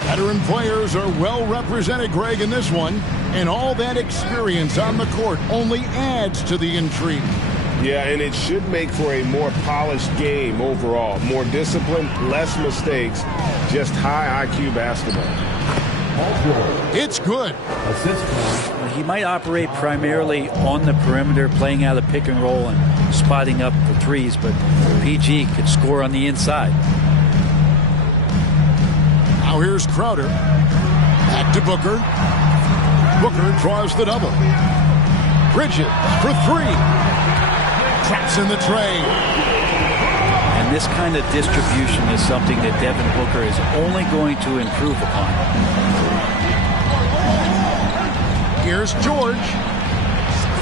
Veteran players are well represented, Greg, in this one. And all that experience on the court only adds to the intrigue. Yeah, and it should make for a more polished game overall. More discipline, less mistakes, just high IQ basketball. It's good. He might operate primarily on the perimeter, playing out of pick and roll and spotting up for threes, but PG could score on the inside. Now here's Crowder. Back to Booker. Booker draws the double. Bridges for three. Traps in the tray. And this kind of distribution is something that Devin Booker is only going to improve upon. Here's George.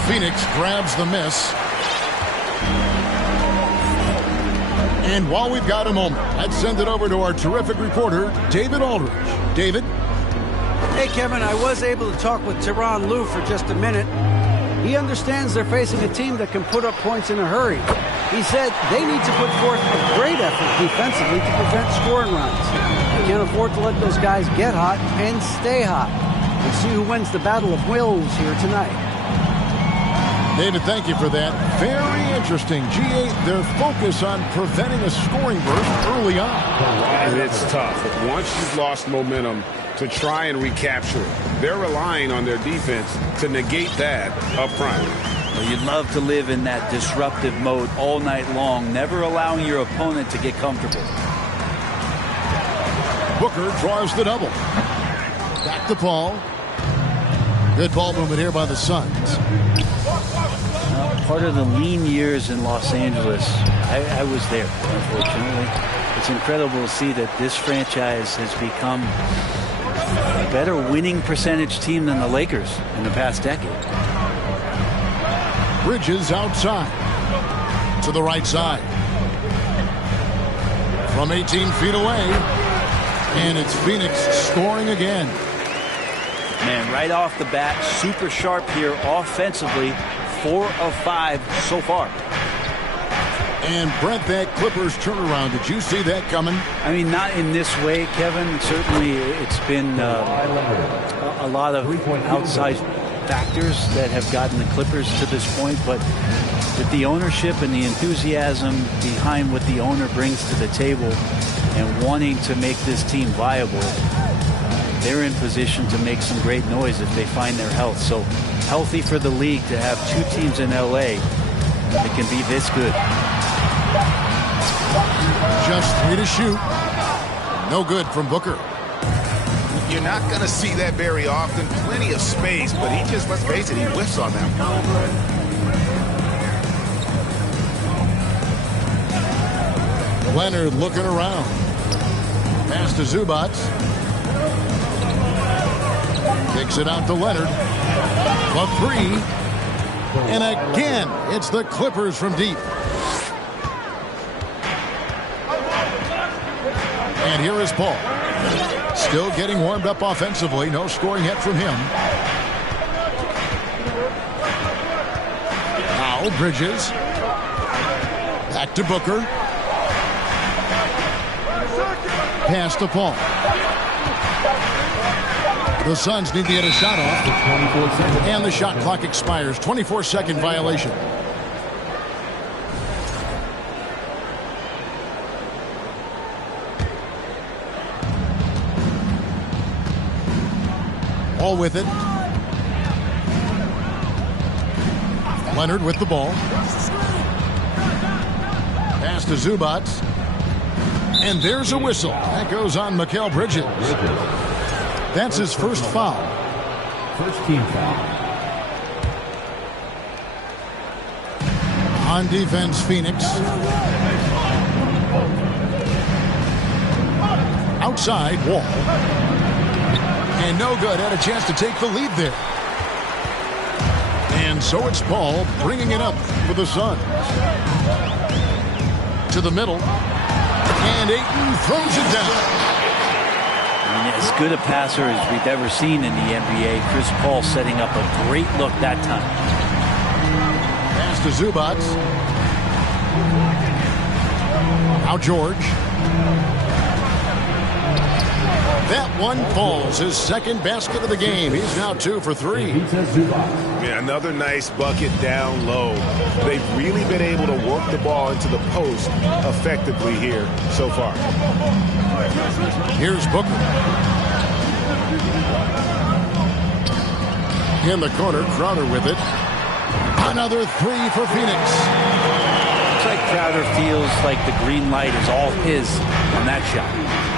Phoenix grabs the miss. And while we've got a moment, let's send it over to our terrific reporter, David Aldridge. David? Hey, Kevin, I was able to talk with Tyronn Lue for just a minute. He understands they're facing a team that can put up points in a hurry. He said they need to put forth a great effort defensively to prevent scoring runs. They can't afford to let those guys get hot and stay hot. We'll see who wins the battle of wills here tonight. David, thank you for that. Very interesting. GA, their focus on preventing a scoring burst early on. And it's tough. Once you've lost momentum, to try and recapture it. They're relying on their defense to negate that up front. Well, you'd love to live in that disruptive mode all night long, never allowing your opponent to get comfortable. Booker draws the double. Back to Paul. Good ball movement here by the Suns. Part of the lean years in Los Angeles, I was there, unfortunately. It's incredible to see that this franchise has become a better winning percentage team than the Lakers in the past decade. Bridges outside to the right side from 18 feet away, and it's Phoenix scoring again. Man, right off the bat, super sharp here offensively. 4 of 5 so far. And Brent, that Clippers turnaround, did you see that coming? I mean, not in this way, Kevin. Certainly it's been a lot of outside factors that have gotten the Clippers to this point, but with the ownership and the enthusiasm behind what the owner brings to the table and wanting to make this team viable, they're in position to make some great noise if they find their health. So healthy for the league to have 2 teams in LA that can be this good. Just 3 to shoot. No good from Booker. You're not going to see that very often. Plenty of space, but he just, let's face it, he whiffs on that. Leonard looking around. Pass to Zubac. Kicks it out to Leonard. A 3. And again, it's the Clippers from deep. And here is Paul. Still getting warmed up offensively. No scoring yet from him. Now Bridges. Back to Booker. Pass to Paul. The Suns need to get a shot off. And the shot clock expires. 24-second violation. All with it. Leonard with the ball. Pass to Zubac. And there's a whistle. That goes on Mikal Bridges. That's his first foul. First team foul. On defense, Phoenix. Outside, Wall. And no good. Had a chance to take the lead there. And so it's Paul bringing it up for the Suns. To the middle. And Ayton throws it down. I mean, as good a passer as we've ever seen in the NBA. Chris Paul setting up a great look that time. Pass to Zubac. Now George. That one falls. His second basket of the game. He's now 2 for 3. Yeah, another nice bucket down low. They've really been able to work the ball into the post effectively here so far. Here's Booker. In the corner, Crowder with it. Another 3 for Phoenix. Looks like Crowder feels like the green light is all his on that shot.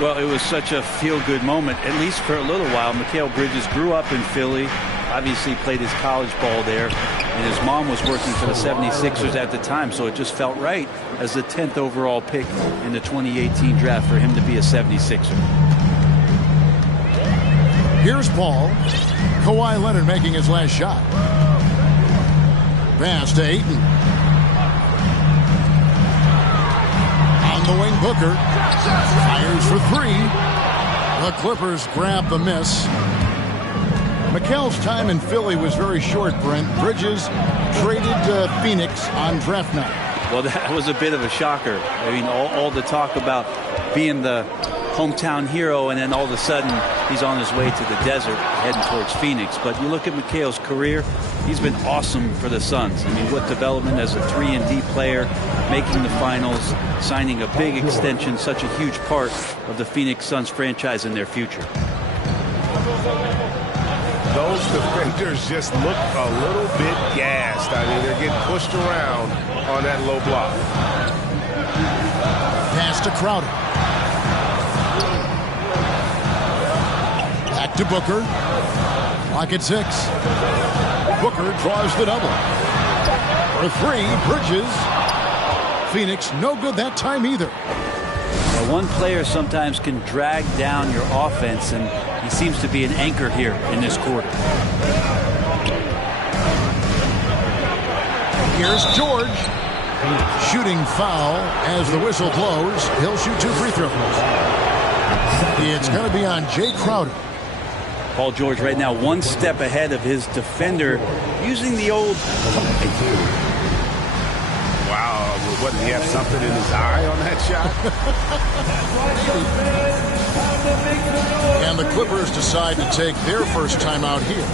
Well, it was such a feel-good moment, at least for a little while. Mikal Bridges grew up in Philly, obviously played his college ball there, and his mom was working for the 76ers at the time, so it just felt right as the 10th overall pick in the 2018 draft for him to be a 76er. Here's Paul. Kawhi Leonard making his last shot. Pass to Ayton. On the wing, Booker. Fires for 3. The Clippers grab the miss. Mikal's time in Philly was very short, Brent. Bridges traded Phoenix on draft night. Well, that was a bit of a shocker. I mean, all the talk about being the hometown hero, and then all of a sudden he's on his way to the desert heading towards Phoenix. But you look at Mikal's career, he's been awesome for the Suns. I mean, what development as a 3-and-D player, making the finals, signing a big extension, such a huge part of the Phoenix Suns franchise and their future. Those defenders just look a little bit gassed. I mean, they're getting pushed around on that low block. Pass to Crowder. Back to Booker. Clock at 6. Booker draws the double. For 3, Bridges. Phoenix no good that time either. Well, one player sometimes can drag down your offense, and he seems to be an anchor here in this quarter. Here's George. Shooting foul as the whistle blows. He'll shoot 2 free throws. It's going to be on Jay Crowder. Paul George right now 1 step ahead of his defender, using the old... Wow, what, did he have something in his eye on that shot? And the Clippers decide to take their first timeout here.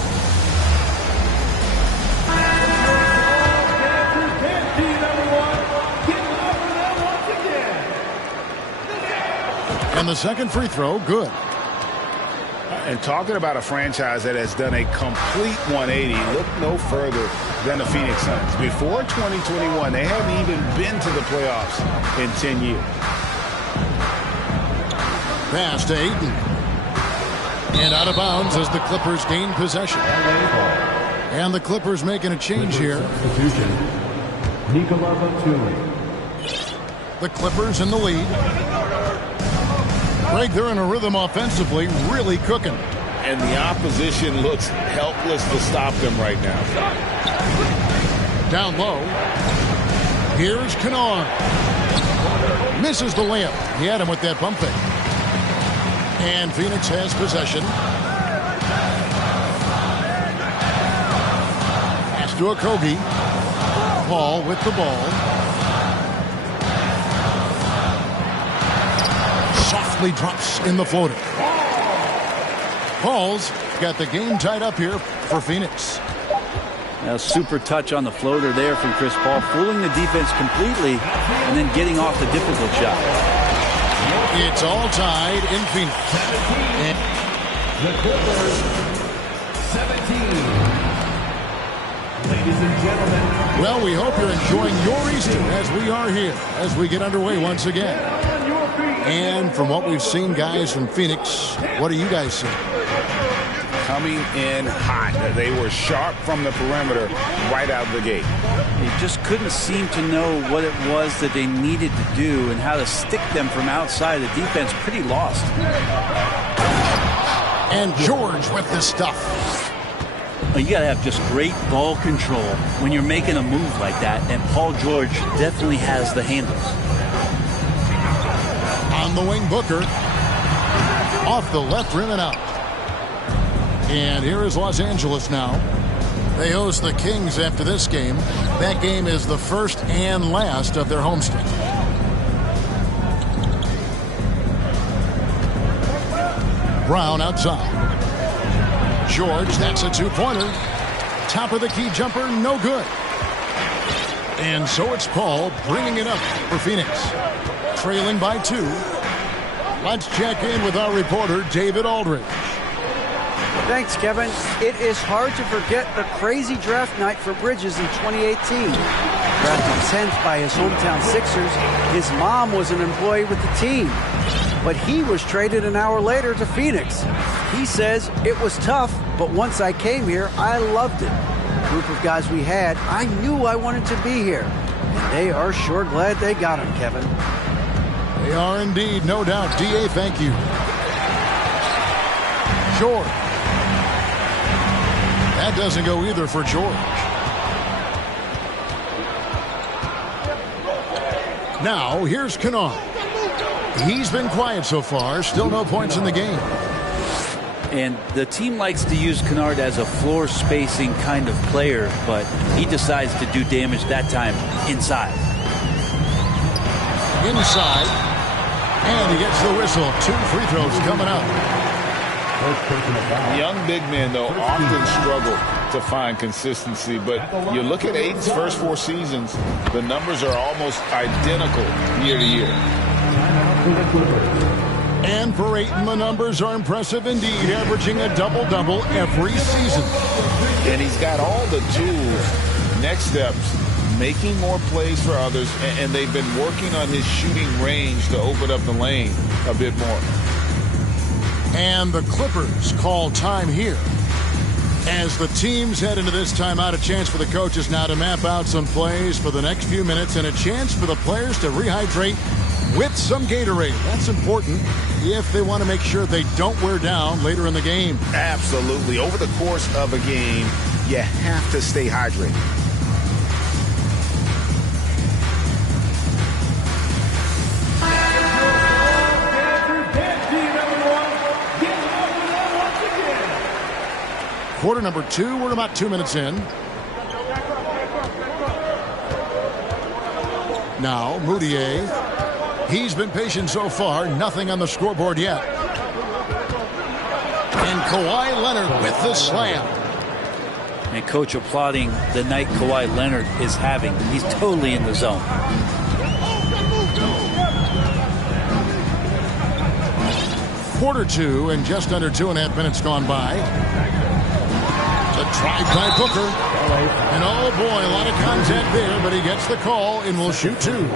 And the second free throw, good. And talking about a franchise that has done a complete 180, look no further than the Phoenix Suns. Before 2021, they hadn't even been to the playoffs in 10 years. Pass to Ayton. And out of bounds as the Clippers gain possession. And the Clippers making a change here. The Clippers in the lead. Greg, they're in a rhythm offensively, really cooking. And the opposition looks helpless to stop them right now. Down low. Here's Kennard. Misses the layup. He had him with that bump fake. And Phoenix has possession. Pass to Okogie. Paul with the ball. Softly drops in the floater. Paul's got the game tied up here for Phoenix. A super touch on the floater there from Chris Paul, fooling the defense completely and then getting off the difficult shot. It's all tied in Phoenix. The Clippers, 17. Ladies and gentlemen. Well, we hope you're enjoying your Easter as we are here, as we get underway once again. And from what we've seen, guys, from Phoenix, what do you guys see? Coming in hot. They were sharp from the perimeter right out of the gate. They just couldn't seem to know what it was that they needed to do and how to stick them from outside. The defense pretty lost. And George with the stuff. Well, you got to have just great ball control when you're making a move like that, and Paul George definitely has the handles. On the wing, Booker. Off the left rim and out. And here is Los Angeles now. They host the Kings after this game. That game is the first and last of their homestand. Brown outside. George, that's a two-pointer. Top of the key jumper, no good. And so it's Paul bringing it up for Phoenix. Trailing by 2. Let's check in with our reporter, David Aldridge. Thanks, Kevin. It is hard to forget the crazy draft night for Bridges in 2018. Drafted 10th by his hometown Sixers, his mom was an employee with the team. But he was traded an hour later to Phoenix. He says, it was tough, but once I came here, I loved it. The group of guys we had, I knew I wanted to be here. And they are sure glad they got him, Kevin. They are indeed, no doubt. D.A., thank you. George. That doesn't go either for George. Now, here's Kennard. He's been quiet so far. Still no points in the game. And the team likes to use Kennard as a floor spacing kind of player, but he decides to do damage that time inside. Inside. And he gets the whistle. 2 free throws coming up. Young big men, though, often struggle to find consistency. But you look at Aiden's first 4 seasons, the numbers are almost identical year to year. And for Ayton, the numbers are impressive indeed, averaging a double-double every season. And he's got all the tools. Next steps, making more plays for others, and they've been working on his shooting range to open up the lane a bit more. And the Clippers call time here. As the teams head into this timeout, a chance for the coaches now to map out some plays for the next few minutes and a chance for the players to rehydrate with some Gatorade. That's important if they want to make sure they don't wear down later in the game. Absolutely. Over the course of a game, you have to stay hydrated. Quarter number 2, we're about 2 minutes in. Now, Moutier. He's been patient so far. Nothing on the scoreboard yet. And Kawhi Leonard with the slam. And coach applauding the night Kawhi Leonard is having. He's totally in the zone. Quarter 2 and just under 2.5 minutes gone by. The drive by Booker. And oh boy, a lot of contact there, but he gets the call and will shoot 2.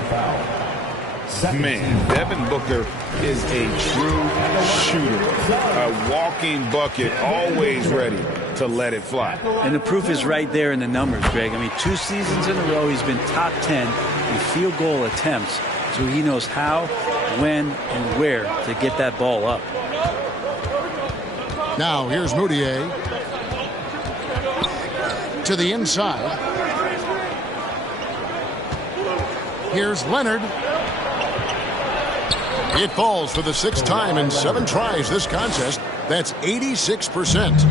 Man, Devin Booker is a true shooter. A walking bucket, always ready to let it fly. And the proof is right there in the numbers, Greg. I mean, 2 seasons in a row, he's been top 10 in field goal attempts. So he knows how, when, and where to get that ball up. Now, here's Moutier. To the inside. Here's Leonard. It falls for the 6th time in 7 tries this contest. That's 86%.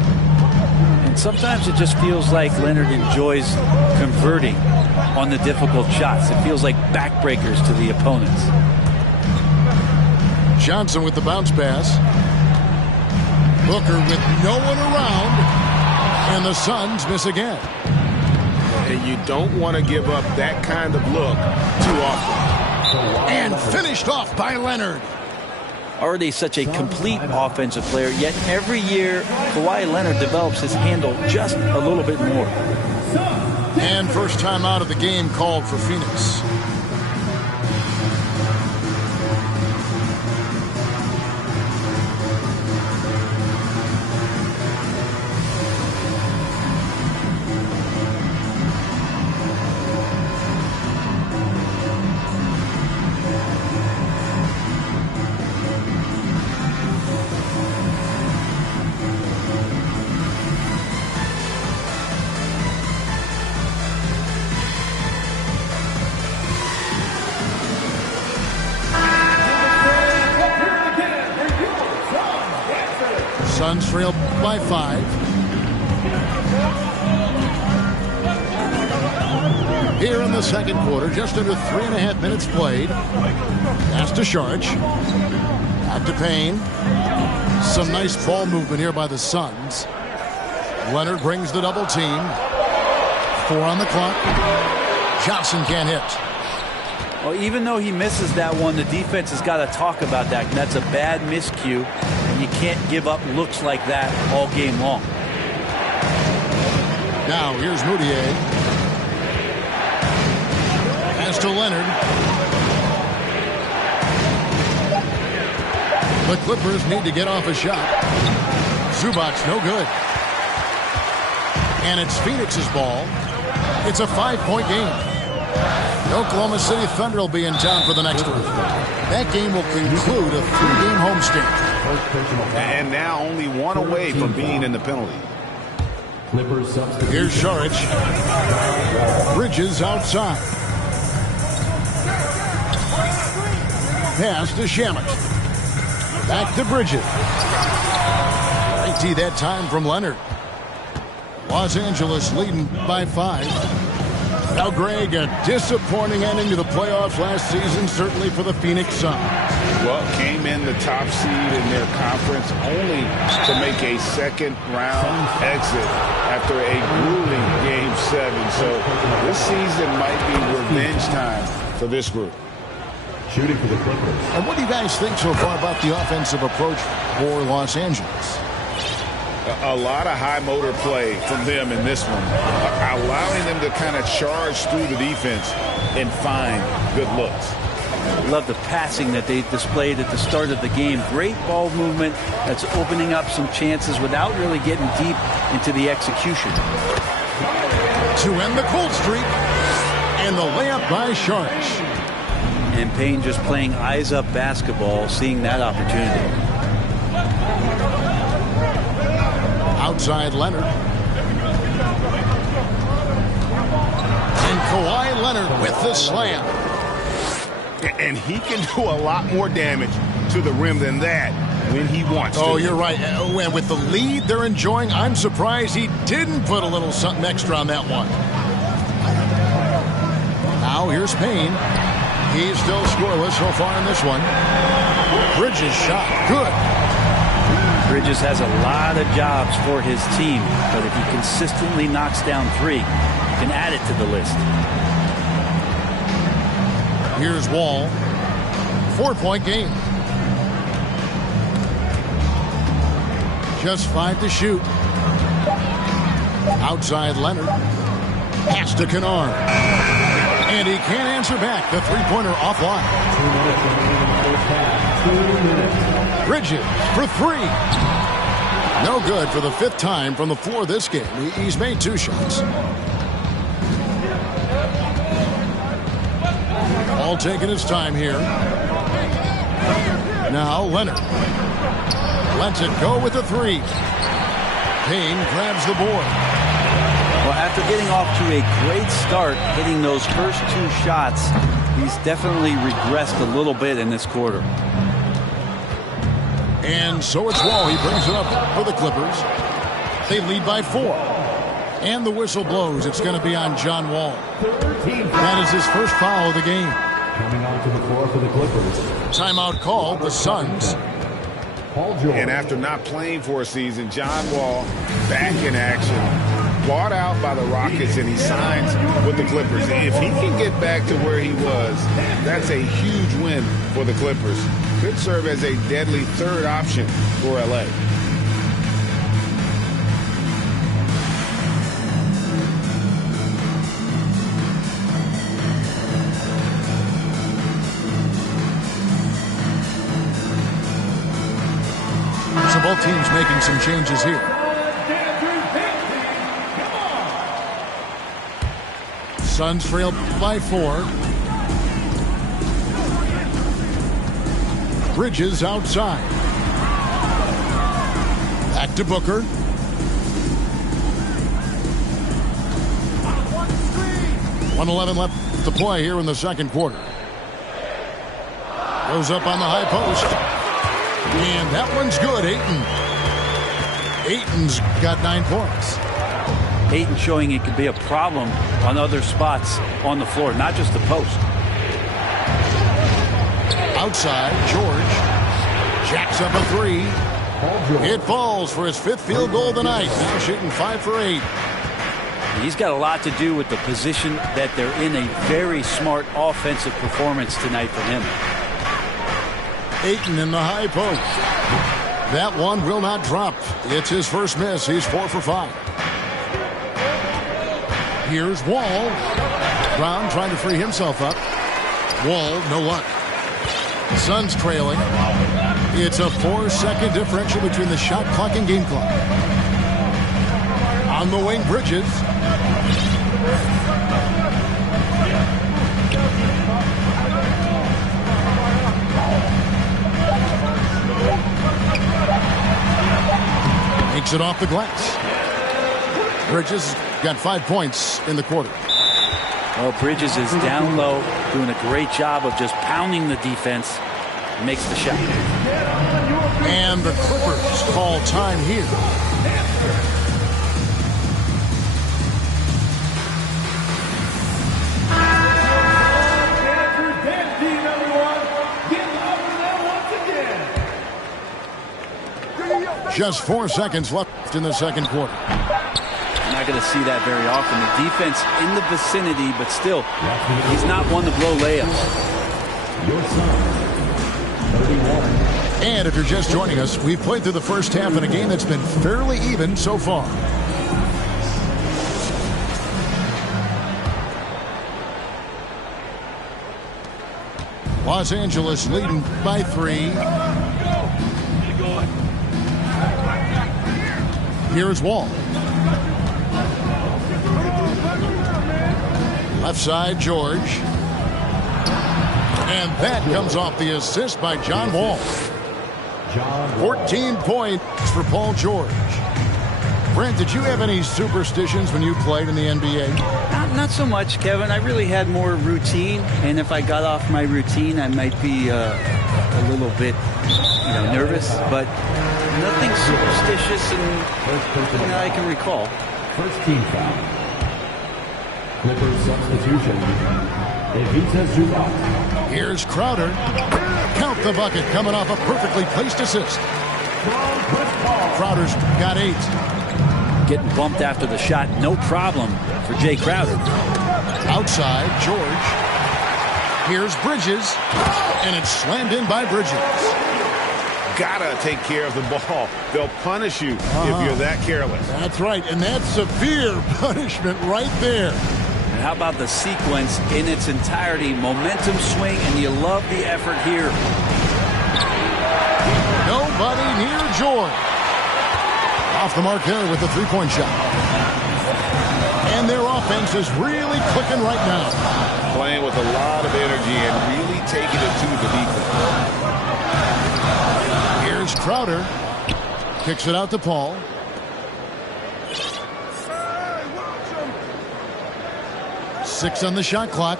And sometimes it just feels like Leonard enjoys converting on the difficult shots. It feels like backbreakers to the opponents. Johnson with the bounce pass. Booker with no one around. And the Suns miss again. And you don't want to give up that kind of look too often. And finished off by Leonard. Already such a complete offensive player, yet every year Kawhi Leonard develops his handle just a little bit more. And first time out of the game called for Phoenix. Suns trail by 5. Here in the second quarter, just under 3.5 minutes played. Pass to Sharch. Back to Payne. Some nice ball movement here by the Suns. Leonard brings the double team. 4 on the clock. Johnson can't hit. Well, even though he misses that one, the defense has got to talk about that. And that's a bad miscue. And you can't give up looks like that all game long. Now here's Moutier. Pass to Leonard. The Clippers need to get off a shot. Zubac, no good. And it's Phoenix's ball. It's a 5-point game. The Oklahoma City Thunder will be in town for the next one. That game will conclude a 3-game homestand. And now only one away from being in the penalty. Here's Saric. Bridges outside. Pass to Shamet. Back to Bridges. Right tee that time from Leonard. Los Angeles leading by 5. Now, Greg, a disappointing ending to the playoffs last season, certainly for the Phoenix Suns. Well, came in the top seed in their conference only to make a second-round exit after a grueling Game 7. So this season might be revenge time for this group. Shooting for the Clippers. And what do you guys think so far about the offensive approach for Los Angeles? A lot of high motor play from them in this one, allowing them to kind of charge through the defense and find good looks. Love the passing that they displayed at the start of the game. Great ball movement that's opening up some chances without really getting deep into the execution. To end the cold streak, and the layup by Saric. And Payne just playing eyes-up basketball, seeing that opportunity. Outside Leonard. And Kawhi Leonard with the slam. And he can do a lot more damage to the rim than that when he wants to. Oh, you're right. With the lead they're enjoying, I'm surprised he didn't put a little something extra on that one. Now here's Payne. He's still scoreless so far in this one. Bridges shot. Good. Bridges has a lot of jobs for his team, but if he consistently knocks down 3, he can add it to the list. Here's Wall. 4-point game. Just 5 to shoot. Outside Leonard. Pass to Kennard. And he can't answer back. The three-pointer offline. 2 minutes. Bridges for 3. No good for the 5th time from the floor this game. He's made 2 shots. All taking his time here. Now Leonard lets it go with the 3. Payne grabs the board. Well, after getting off to a great start, hitting those first 2 shots, he's definitely regressed a little bit in this quarter. And so it's Wall. He brings it up for the Clippers. They lead by 4. And the whistle blows. It's going to be on John Wall. That is his first foul of the game. Coming onto the floor for the Clippers. Timeout called. The Suns. And after not playing for a season, John Wall back in action. Bought out by the Rockets, and he signs with the Clippers. If he can get back to where he was, that's a huge win for the Clippers. Could serve as a deadly 3rd option for LA. So both teams making some changes here. Suns trail by 4. Bridges outside. Back to Booker. .111 left to play here in the second quarter. Goes up on the high post. And that one's good. Ayton's got 9 points. Ayton showing it could be a problem on other spots on the floor, not just the post. Outside, George jacks up a 3. It falls for his 5th field goal of the night. Now shooting 5 for 8. He's got a lot to do with the position that they're in. A very smart offensive performance tonight for him. Ayton in the high post. That one will not drop. It's his first miss. He's 4 for 5. Here's Wall. Brown trying to free himself up. Wall, no luck. Suns trailing. It's a 4-second differential between the shot clock and game clock. On the wing, Bridges. Takes it off the glass. Bridges got 5 points in the quarter. Well, Bridges is down low, doing a great job of just pounding the defense. Makes the shot. And the Clippers call time here. Just 4 seconds left in the second quarter. You're not going to see that very often. The defense in the vicinity, but still, he's not one to blow layups. And if you're just joining us, we've played through the first half in a game that's been fairly even so far. Los Angeles leading by 3. Here's Wall. Left side, George. And that comes off the assist by John Wall. 14 points for Paul George. Brent, did you have any superstitions when you played in the NBA? Not so much, Kevin. I really had more routine, and if I got off my routine, I might be a little bit, nervous, but nothing superstitious and I can recall. First team foul. Clippers substitution. Here's Crowder. Count the bucket coming off a perfectly placed assist. Crowder's got 8. Getting bumped after the shot, no problem for Jay Crowder. Outside, George. Here's Bridges. And it's slammed in by Bridges. Gotta take care of the ball. They'll punish you if you're that careless. That's right, and that's severe punishment right there. And how about the sequence in its entirety? Momentum swing, and you love the effort here. Nobody near George. Off the mark there with the 3-point shot. And their offense is really clicking right now. Playing with a lot of energy and really taking it to the defense. Here's Crowder. Kicks it out to Paul. Six on the shot clock.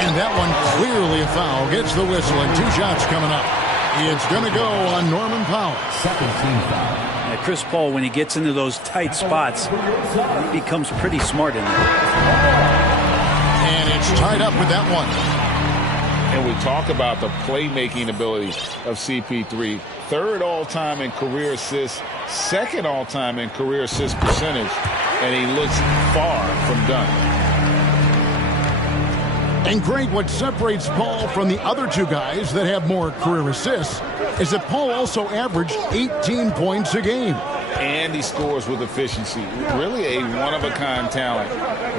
And that one clearly a foul. Gets the whistle and 2 shots coming up. It's going to go on Norman Powell. Second team foul. Yeah, Chris Paul, when he gets into those tight spots, he becomes pretty smart in there. And it's tied up with that one. And we talk about the playmaking ability of CP3. 3rd all-time in career assists, 2nd all-time in career assist percentage, and he looks far from done. And Greg, what separates Paul from the other 2 guys that have more career assists is that Paul also averaged 18 points a game. And he scores with efficiency. Really a one-of-a-kind talent.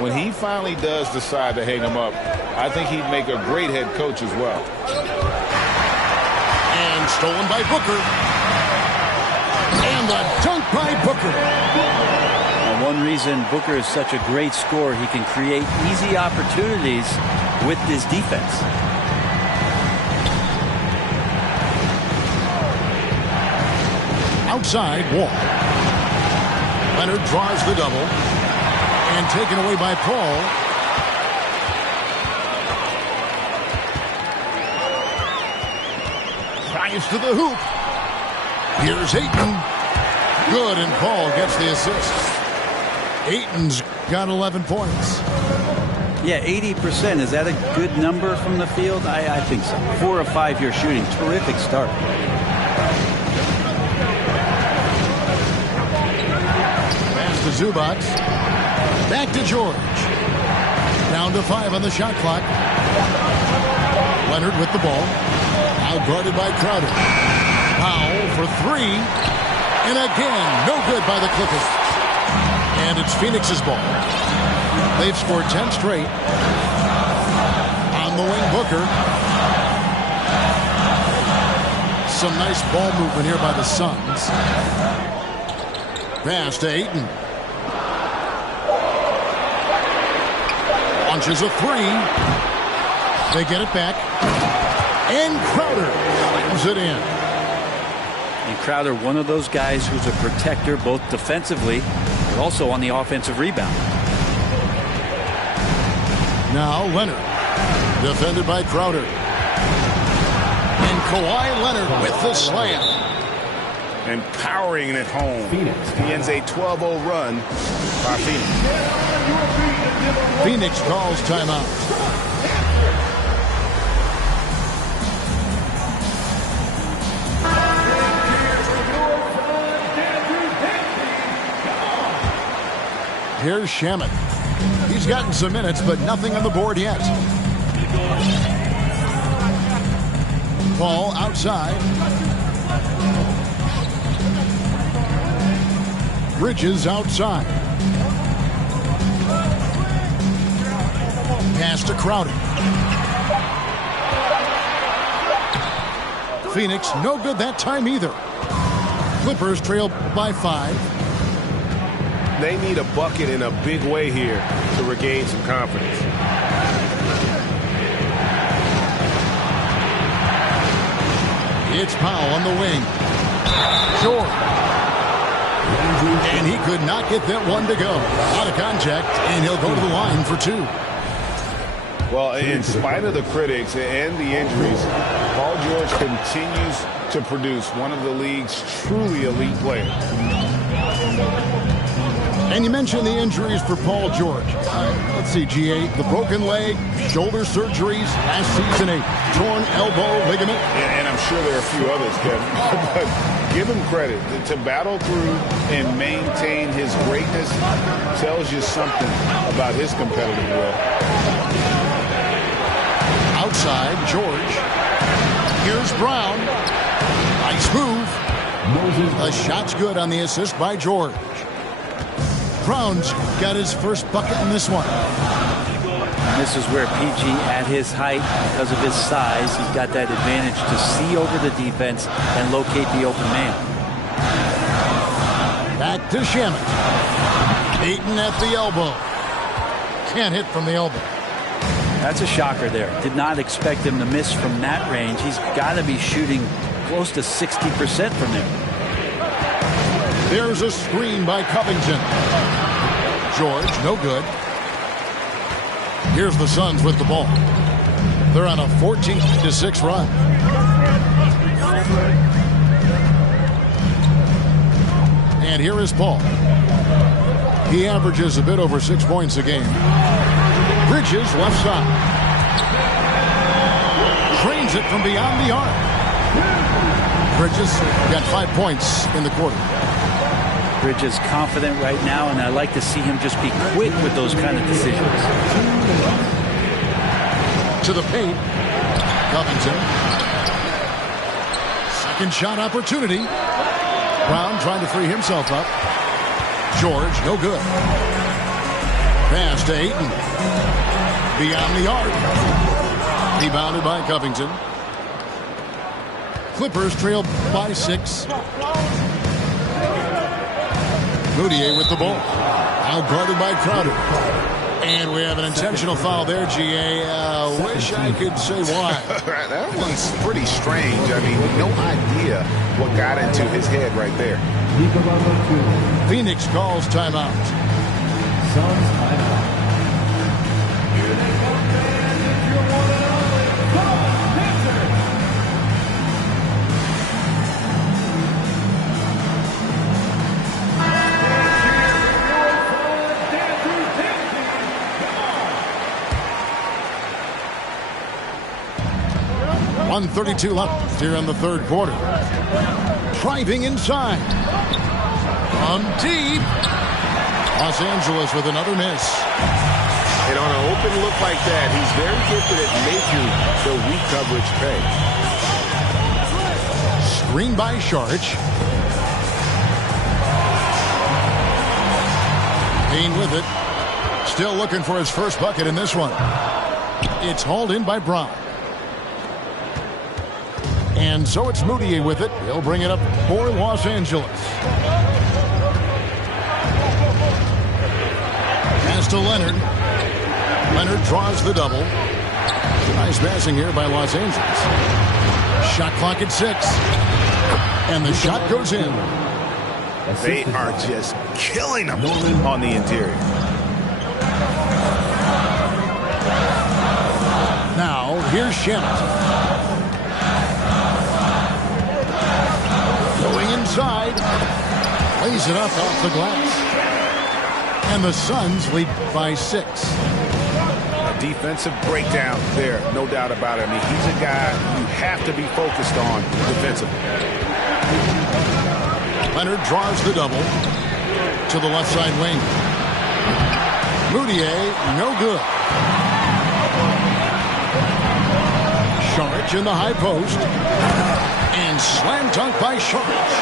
When he finally does decide to hang him up, I think he'd make a great head coach as well. And stolen by Booker. And the dunk by Booker. Now, one reason Booker is such a great scorer, he can create easy opportunities with his defense. Outside, Wall. Leonard draws the double. And taken away by Paul. Tries to the hoop. Here's Ayton. Good, and Paul gets the assist. Ayton's got 11 points. Yeah, 80%. Is that a good number from the field? I think so. 4 of 5 here shooting. Terrific start. Pass to Zubac. Back to George. Down to 5 on the shot clock. Leonard with the ball. Out guarded by Crowder. Powell for 3. And again, no good by the Clippers. And it's Phoenix's ball. They've scored 10 straight. On the wing, Booker. Some nice ball movement here by the Suns. Pass to Ayton. Launches a 3. They get it back. And Crowder slams it in. And Crowder, one of those guys who's a protector both defensively but also on the offensive rebound. Now Leonard, defended by Crowder. And Kawhi Leonard with the slam. And powering it home. Phoenix. He ends a 12-0 run by Phoenix. Phoenix calls timeout. Here's Shamet. He's gotten some minutes, but nothing on the board yet. Ball outside. Bridges outside. Pass to Crowder. Phoenix, no good that time either. Clippers trail by 5. They need a bucket in a big way here to regain some confidence. It's Powell on the wing. Short. And he could not get that one to go. Out of contact, and he'll go to the line for 2. Well, in spite of the critics and the injuries, Paul George continues to produce one of the league's truly elite players. And you mentioned the injuries for Paul George. Let's see, GA, the broken leg, shoulder surgeries, last season a torn elbow ligament. And I'm sure there are a few others, Kevin. But give him credit. To battle through and maintain his greatness tells you something about his competitive will. Outside, George. Here's Brown. Nice move. The shot's good on the assist by George. Brown's got his first bucket in this one. This is where PG, at his height, because of his size, he's got that advantage to see over the defense and locate the open man. Back to Shamet. Ayton at the elbow. Can't hit from the elbow. That's a shocker there. Did not expect him to miss from that range. He's got to be shooting close to 60% from there. There's a screen by Covington. George, no good. Here's the Suns with the ball. They're on a 14-6 run. And here is Paul. He averages a bit over 6 points a game. Bridges left side. Drains it from beyond the arc. Bridges got 5 points in the quarter. Bridges confident right now, and I like to see him just be quick with those kind of decisions. To the paint. Covington. Second shot opportunity. Brown trying to free himself up. George, no good. Pass to Ayton. Beyond the arc. Rebounded by Covington. Clippers trail by 6. Moutier with the ball. Out guarded by Crowder. And we have an intentional foul there, GA. Wish I could say why. That one's pretty strange. I mean, no idea what got into his head right there. Phoenix calls timeout. Suns timeout. 1:32 left here in the third quarter. Driving inside. From deep. Los Angeles with another miss. And on an open look like that, he's very gifted at making the weak coverage pay. Screen by Sharch. Payne with it. Still looking for his first bucket in this one. It's hauled in by Brown. And so it's Moutier with it. He'll bring it up for Los Angeles. Pass to Leonard. Leonard draws the double. Nice passing here by Los Angeles. Shot clock at 6. And the shot goes in. They are just killing them on the interior. Now, here's Schmidt. Going inside. Lays it up off the glass. And the Suns lead by 6. A defensive breakdown there, no doubt about it. I mean, he's a guy you have to be focused on defensively. Leonard draws the double to the left side wing. Moutier, no good. Sharch in the high post. And slam dunk by Sharch.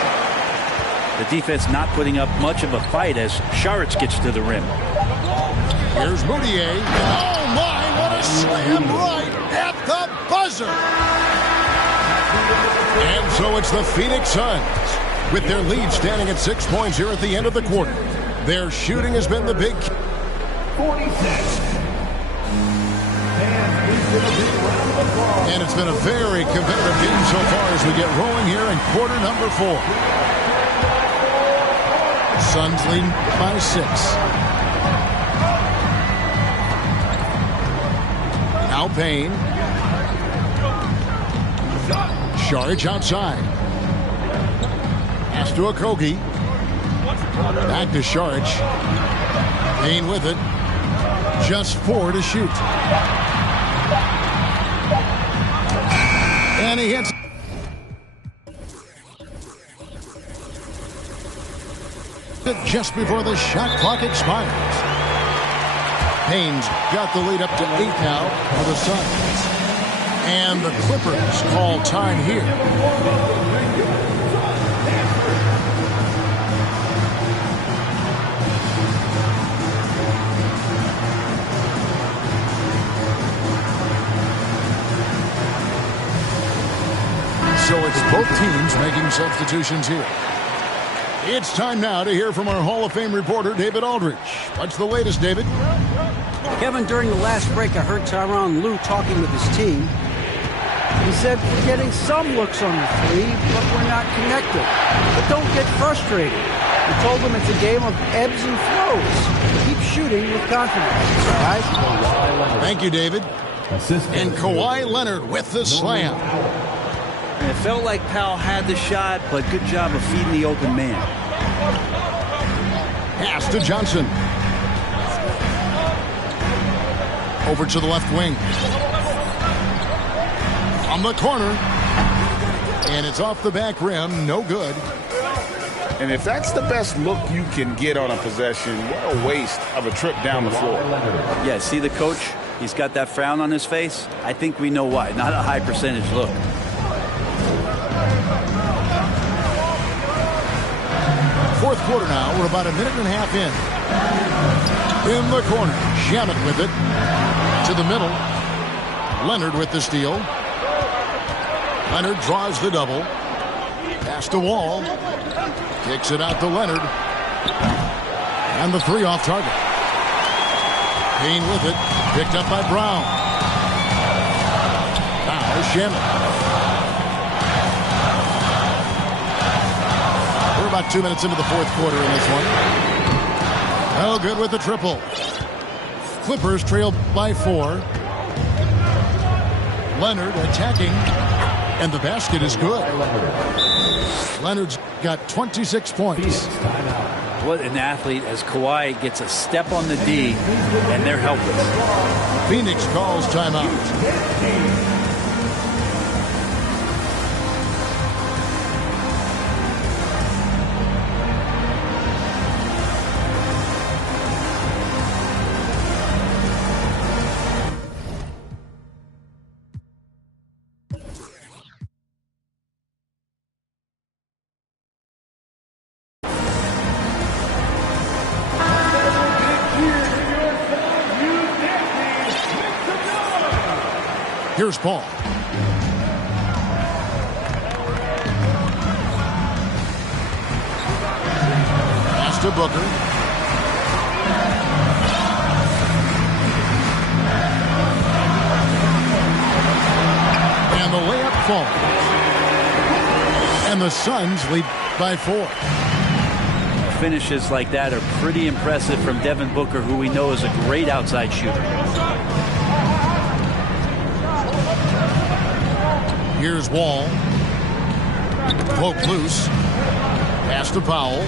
The defense not putting up much of a fight as Sharch gets to the rim. Here's Moutier. Oh my, what a slam right at the buzzer. And so it's the Phoenix Suns with their lead standing at 6 points here at the end of the quarter. Their shooting has been the big 46. And it's been a very competitive game so far as we get rolling here in quarter number 4. Suns leading by 6. Now Payne. Sharch outside. Pass to Kotk. Back to Sharch. Payne with it. Just 4 to shoot. And he hits. Just before the shot clock expires. Payne's got the lead up to 8 now for the Suns. And the Clippers call time here. So it's both teams making substitutions here. It's time now to hear from our Hall of Fame reporter, David Aldridge. What's the latest, David? Kevin, during the last break, I heard Tyronn Lue talking with his team. He said, we're getting some looks on the three, but we're not connected. But don't get frustrated. He told them it's a game of ebbs and flows. Keep shooting with confidence. All right? Thank you, David. And Kawhi Leonard with the slam. And it felt like Powell had the shot, but good job of feeding the open man. Pass to Johnson. Over to the left wing. From the corner. And it's off the back rim. No good. And if that's the best look you can get on a possession, what a waste of a trip down the floor. Yeah, see the coach? He's got that frown on his face. I think we know why. Not a high percentage look. Fourth quarter now. We're about a minute and a half in. In the corner. Shamet with it. To the middle. Leonard with the steal. Leonard draws the double. Pass to Wall. Kicks it out to Leonard. And the three off target. Payne with it. Picked up by Brown. Now Shamet. We're about 2 minutes into the fourth quarter in this one. Oh, good with the triple. Clippers trail by 4. Leonard attacking. And the basket is good. Leonard's got 26 points. What an athlete as Kawhi gets a step on the D, and they're helpless. Phoenix calls timeout. Here's Paul. Pass to Booker. And the layup falls. And the Suns lead by 4. Finishes like that are pretty impressive from Devin Booker, who we know is a great outside shooter. Here's Wall. Poke loose. Pass to Powell.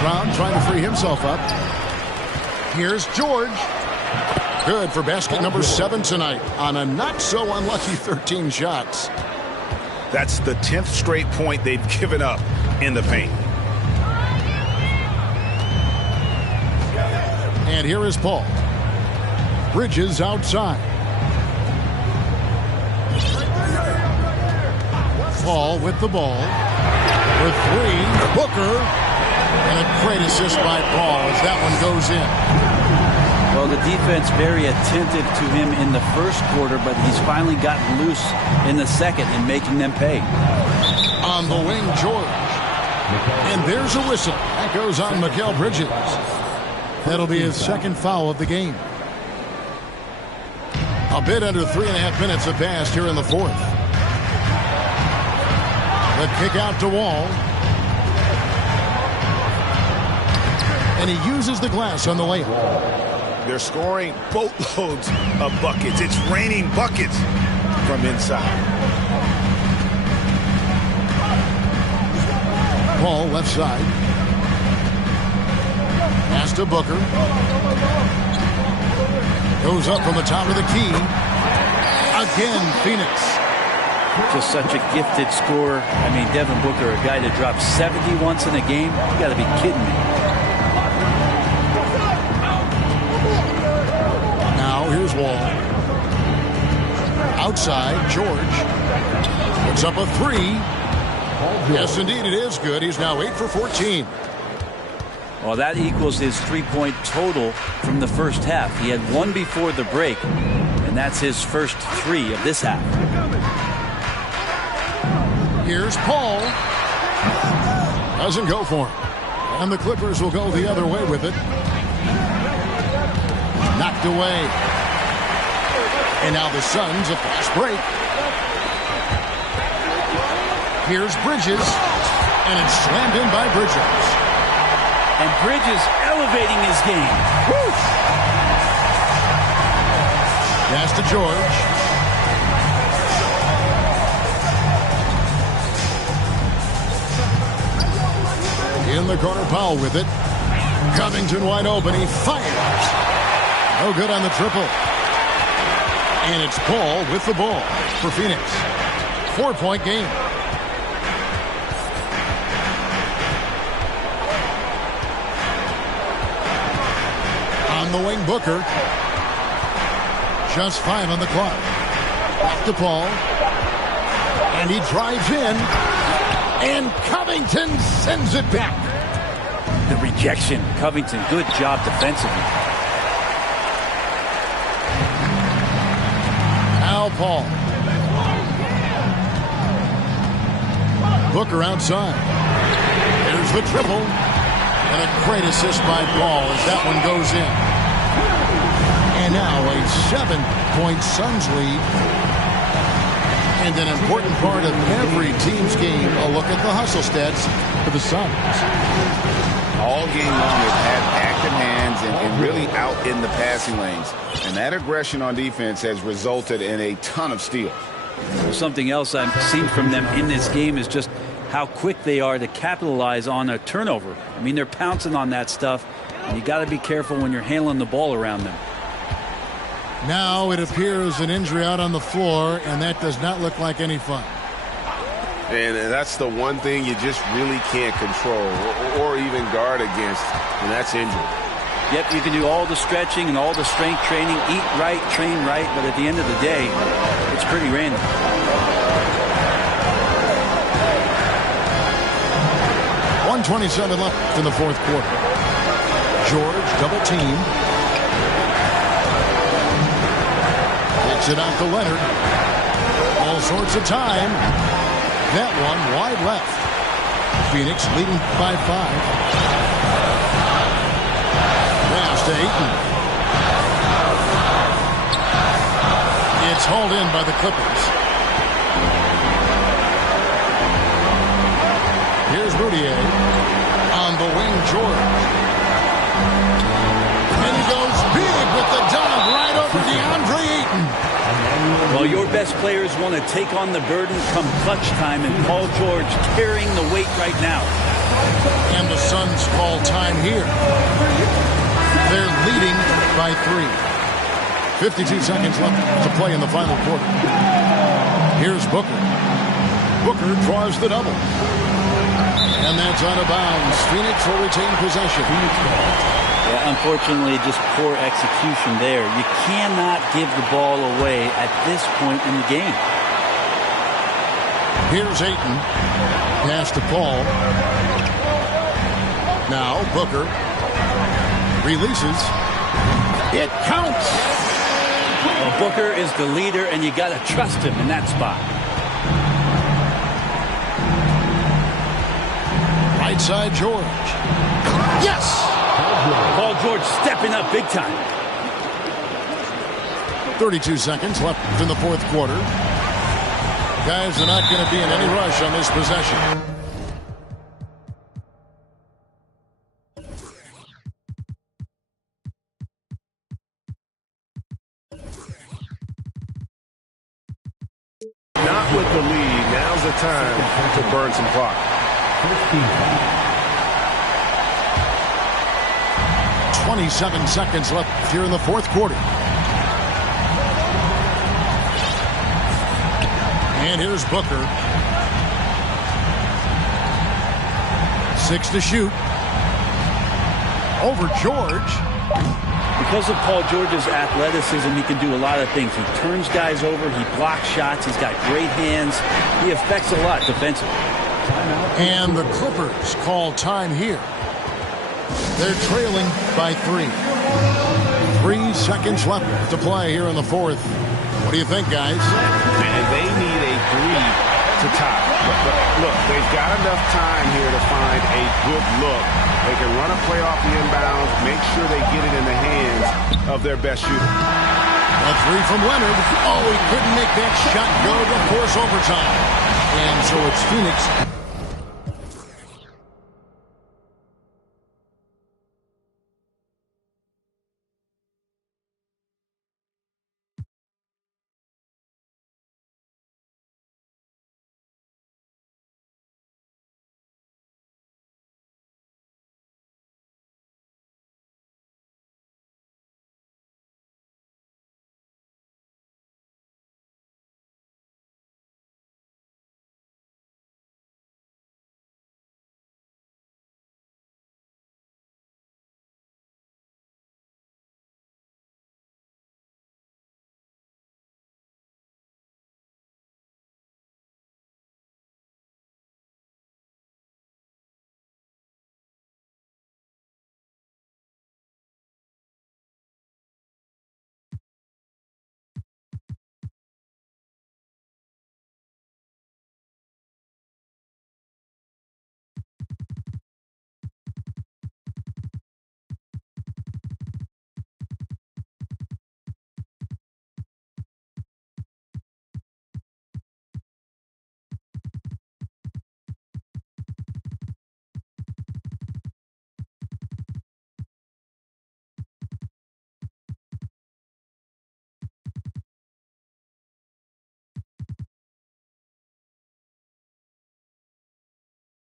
Brown trying to free himself up. Here's George. Good for basket number 7 tonight on a not-so-unlucky 13 shots. That's the 10th straight point they've given up in the paint. And here is Paul. Bridges outside. Paul with the ball. For 3, Booker. And a great assist by Paul as that one goes in. Well, the defense very attentive to him in the first quarter, but he's finally gotten loose in the second and making them pay. On the wing, George. And there's a whistle. That goes on Mikal Bridges. That'll be his second foul of the game. A bit under 3.5 minutes have passed here in the fourth. The kick out to Wall. And he uses the glass on the layup. They're scoring boatloads of buckets. It's raining buckets from inside. Paul left side. Pass to Booker. Goes up from the top of the key. Again, Phoenix. Just such a gifted scorer. I mean, Devin Booker, a guy that dropped 70 once in a game. You got to be kidding me. Now here's Wall. Outside, George. Puts up a 3. Yes, indeed, it is good. He's now 8 for 14. Well, that equals his 3-point total from the first half. He had 1 before the break, and that's his first 3 of this half. Here's Paul. Doesn't go for him. And the Clippers will go the other way with it. Knocked away. And now the Suns a fast break. Here's Bridges. And it's slammed in by Bridges. And Bridges elevating his game. Woo! Pass to George. In the corner, Powell with it. Covington wide open. He fires. No good on the triple. And it's Paul with the ball for Phoenix. 4-point game. On the wing, Booker. Just 5 on the clock. Back to Paul. And he drives in. And Covington sends it back. The rejection. Covington, good job defensively. Now Paul. Booker outside. There's the triple. And a great assist by Paul as that one goes in. And now a 7-point Suns lead. And an important part of every team's game, a look at the hustle stats for the Suns. All game long, they've had active hands and really out in the passing lanes. And that aggression on defense has resulted in a ton of steals. Something else I've seen from them in this game is just how quick they are to capitalize on a turnover. I mean, they're pouncing on that stuff, and you got to be careful when you're handling the ball around them. Now it appears an injury out on the floor, and that does not look like any fun. And that's the one thing you just really can't control or even guard against, and that's injury. Yep, you can do all the stretching and all the strength training, eat right, train right, but at the end of the day, it's pretty random. .127 left in the fourth quarter. George double teamed. Kicks it out to Leonard. All sorts of time. That one wide left. Phoenix leading by 5. Pass to Ayton. It's hauled in by the Clippers. Here's Routier. On the wing, George. And he goes big with the dunk right over DeAndre Ayton. Well, your best players want to take on the burden come clutch time, and Paul George carrying the weight right now. And the Suns call time here. They're leading by 3. 52 seconds left to play in the final quarter. Here's Booker. Booker draws the double. And that's out of bounds. Phoenix will retain possession. Yeah, unfortunately, just poor execution there. You cannot give the ball away at this point in the game. Here's Ayton. Pass to Paul. Now Booker. Releases. It counts. Well, Booker is the leader, and you got to trust him in that spot. Right side, George. Yes! Paul George stepping up big time. 32 seconds left in the fourth quarter. Guys are not going to be in any rush on this possession. Not with the lead. Now's the time to burn some clock. 27 seconds left here in the fourth quarter. And here's Booker. 6 to shoot. Over George. Because of Paul George's athleticism, he can do a lot of things. He turns guys over. He blocks shots. He's got great hands. He affects a lot defensively. And the Clippers call time here. They're trailing by 3. 3 seconds left to play here in the fourth. What do you think, guys? And they need a 3 to tie. But look, they've got enough time here to find a good look. They can run a play off the inbounds, make sure they get it in the hands of their best shooter. A 3 from Leonard. Oh, he couldn't make that shot go to force overtime. And so it's Phoenix